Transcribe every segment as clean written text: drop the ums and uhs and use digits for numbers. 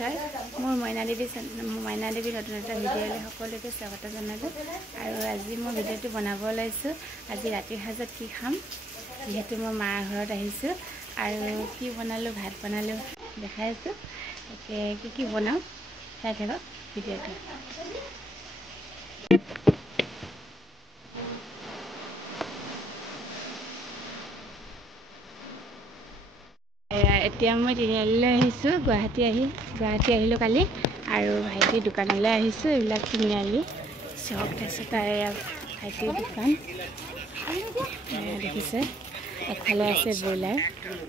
নমস্কাৰ মোৰ মইনা দেৱী নতুন এটা ভিডিঅ'লৈ সকলোকে স্বাগত জনালোঁ আৰু আজি মই ভিডিঅ'টো বনাব ওলাইছোঁ আজি ৰাতিৰ সাজত কি খাম যিহেতু মই মাৰ ঘৰত আহিছোঁ আৰু কি বনালোঁ ভাত বনালোঁ দেখাই আছোঁ কি বনাওঁ চাই থাকক ভিডিঅ'টো এতিয়া মই তিনিআলিলৈ আহিছোঁ গুৱাহাটী আহিলোঁ কালি আৰু ভাইটিৰ দোকানলৈ আহিছোঁ এইবিলাক তিনিআলি চব তাৰপিছত ভাইটিৰ দোকান দেখিছে এফালে আছে ব্ৰইলাৰ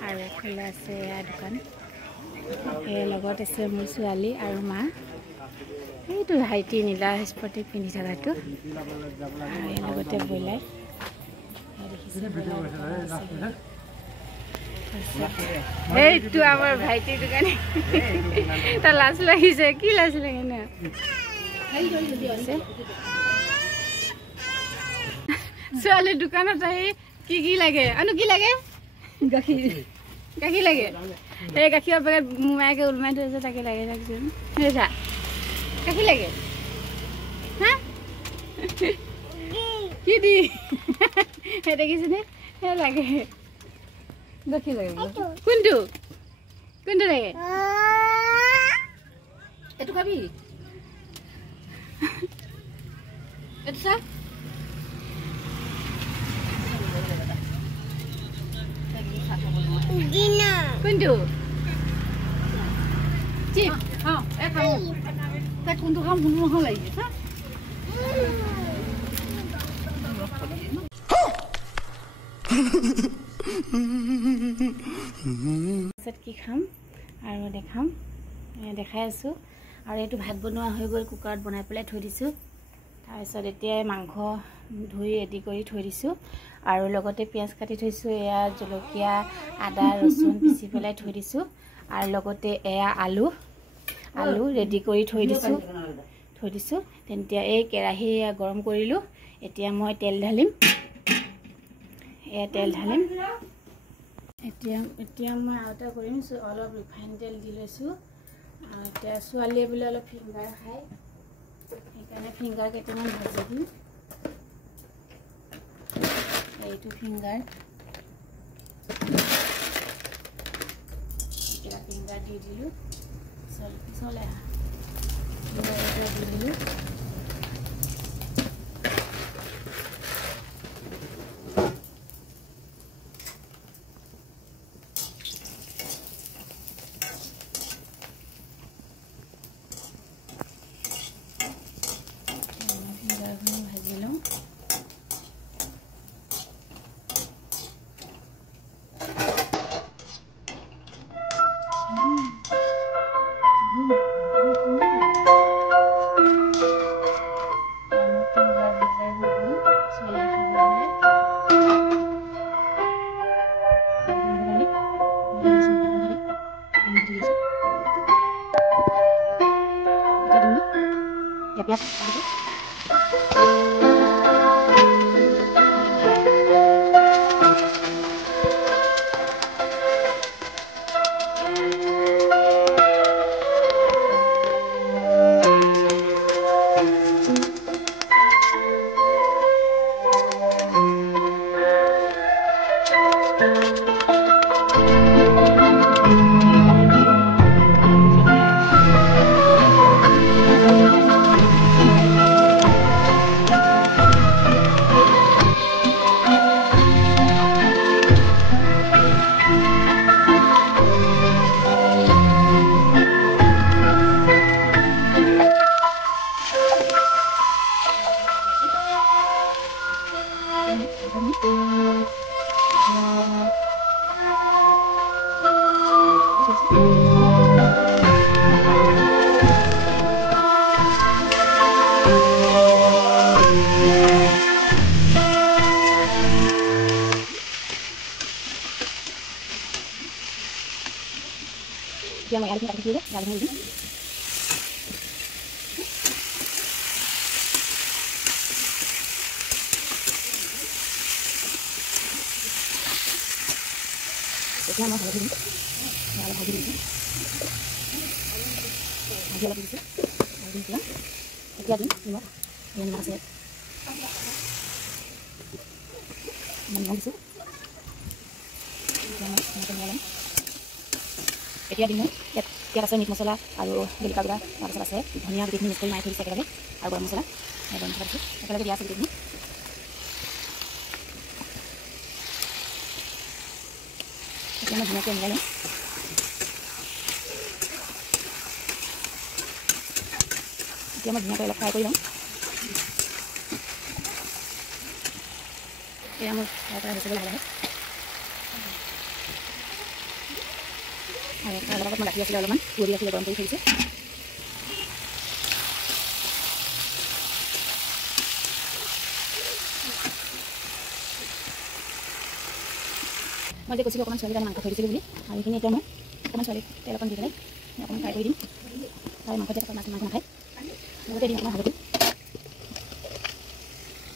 আৰু এফালে আছে এয়া দোকান লগত আছে মোৰ ছোৱালী আৰু মা এইটো ভাইটি নীলা স্পৰ্টিং পিন্ধি থকাটো আৰু ইয়াৰ লগতে ব্ৰইলাৰ দেখিছে এইটো আমাৰ ভাইটিৰ দোকানী তাৰ লাজ লাগিছে কি লাজ লাগে না ছোৱালীৰ দোকানত আহি কি লাগে আনো কি লাগে গাখীৰ লাগে এই গাখীৰৰ পেকেট মোমায়েকে ওলমাই থৈছে তাকে লাগে চাওকচোন গাখীৰ লাগে হা কি দি সেই দেখিছেনে সেই লাগে গাখীৰ লাগে কোনটো লাগে এইটো খাবি এইটো চা কোনটো চিপ কোনটো খাম কোনটো নাখাওঁ লাগিছে চা কি খাম আৰু দেখাই আছোঁ আৰু এইটো ভাত বনোৱা হৈ গ'ল কুকাৰত বনাই পেলাই থৈ দিছোঁ তাৰপিছত এতিয়া মাংস ধুই ৰেডি কৰি থৈ দিছোঁ আৰু লগতে পিঁয়াজ কাটি থৈছোঁ এয়া জলকীয়া আদা ৰচুন পিচি পেলাই থৈ দিছোঁ আৰু লগতে এয়া আলু ৰেডি কৰি থৈ দিছোঁ তেতিয়া এই কেৰাহী গৰম কৰিলোঁ এতিয়া মই তেল ঢালিম এতিয়া মই আৰু এটা কৰিম অলপ ৰিফাইন তেল দি লৈছোঁ আৰু এতিয়া ছোৱালীয়ে বোলে অলপ ফিংগাৰ খায় সেইকাৰণে ফিংগাৰ কেইটামান ভাজি দিম এইটো ফিংগাৰ দি দিলোঁ চলে দি দিলোঁ ভাজি লওঁ yang ada di sini ada ini Kita mau lagi ini. Ada lagi ini. ভাজি অলপ দিছোঁ আৰু দিম এতিয়া দিম নিমখ নিমখ আছে নিমখ দিছোঁ এতিয়া দিম ইয়াত আছে মিট মছলা আৰু জলকীয়া গুড়া তাৰপিছত আছে ধনিয়া গোটেইখিনি মিক্স কৰি মাৰি থৈ দিছোঁ একেলগে আৰু গৰম মছলা দিছোঁ একেলগে দিয়া আছে গোটেইখিনি এতিয়া মই ধুনীয়াকৈ মিলাই লওঁ এতিয়া মই ধুনীয়াকৈ অলপ ফ্ৰাই কৰি লওঁ এতিয়া মোৰ ফ্ৰাই কৰা হৈছে লাহে লাহে আৰু তাৰ লগত মই ৰাখি আছিলোঁ অলপমান পুৰি আছিলে গৰম কৰি থৈছোঁ মই যে কৈছিলোঁ অকণমান ছোৱালীৰ কাৰণে মাংস থৈ দিছিলোঁ বুলি আৰু এইখিনি এতিয়া মই অকণমান ছোৱালীক তেল অকণ দি পেলাই অকণমান ফ্ৰাই কৰি দিম তাই মাংস দিয়া মাছ নাখায় লগতে দিম অকণমান হালধি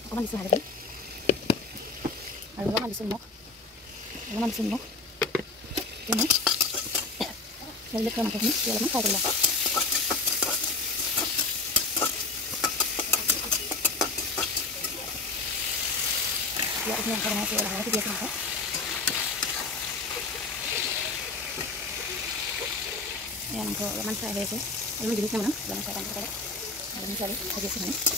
অকণমান দিছোঁ হালধি আৰু অলপমান দিছোঁ নিমখ এতিয়া মই ছোৱালীলৈ খোৱা মাংসখিনি অলপমান ফ্ৰাই কৰি লওঁ এতিয়া এইখিনি মাংস বনাইছোঁ লাহে লাহে দি আছোঁ মাংস মাংস অলপমান ফ্ৰাই হৈ আছে অলপমান জিনিস বনাম অলপমান ফ্ৰাই কৰি পেলাই অলপমান ছোৱালী ভাজি আছোঁ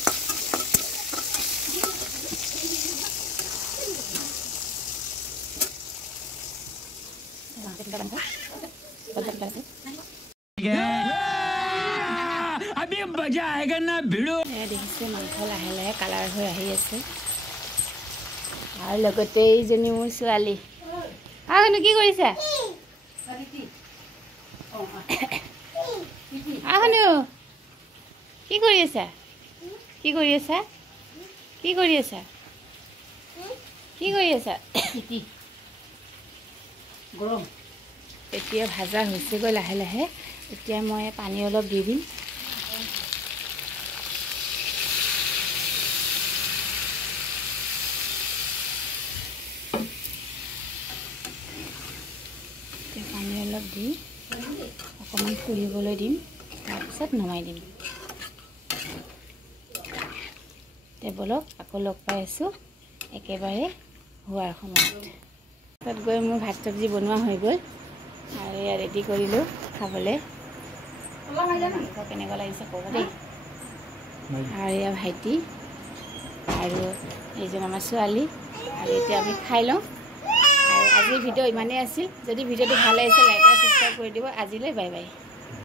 अभी मजा आएगा ना भिड़ो দেখিছে মাংস লাহে লাহে কালাৰ হৈ আহি আছে আৰু লগতে এইজনী মোৰ ছোৱালী আহনো কি কৰিছা আহনো কি কৰি আছা কি কৰি আছা কি কৰি আছা কি কৰি আছা গৰম এতিয়া ভাজা হৈছেগৈ লাহে লাহে এতিয়া মই পানী অলপ দি দিম পানী অলপ দি অকণমান ফুৰিবলৈ দিম তাৰপিছত নমাই দিম টেবুলক আকৌ লগ পাই আছোঁ একেবাৰে হোৱাৰ সময়ত তাত গৈ মোৰ ভাত চব্জি বনোৱা হৈ গ'ল আৰু এয়া ৰেডি কৰিলোঁ খাবলৈ মাংস কেনেকুৱা লাগিছে ক'ব দেই আৰু এয়া ভাইটি আৰু এইজন আমাৰ ছোৱালী আৰু এতিয়া আমি খাই লওঁ আৰু আজিৰ ভিডিঅ' ইমানেই আছিল যদি ভিডিঅ'টো ভাল লাগিছে লাইক আৰু ছাবস্ক্ৰাইব কৰি দিব আজিলৈ বাই বাই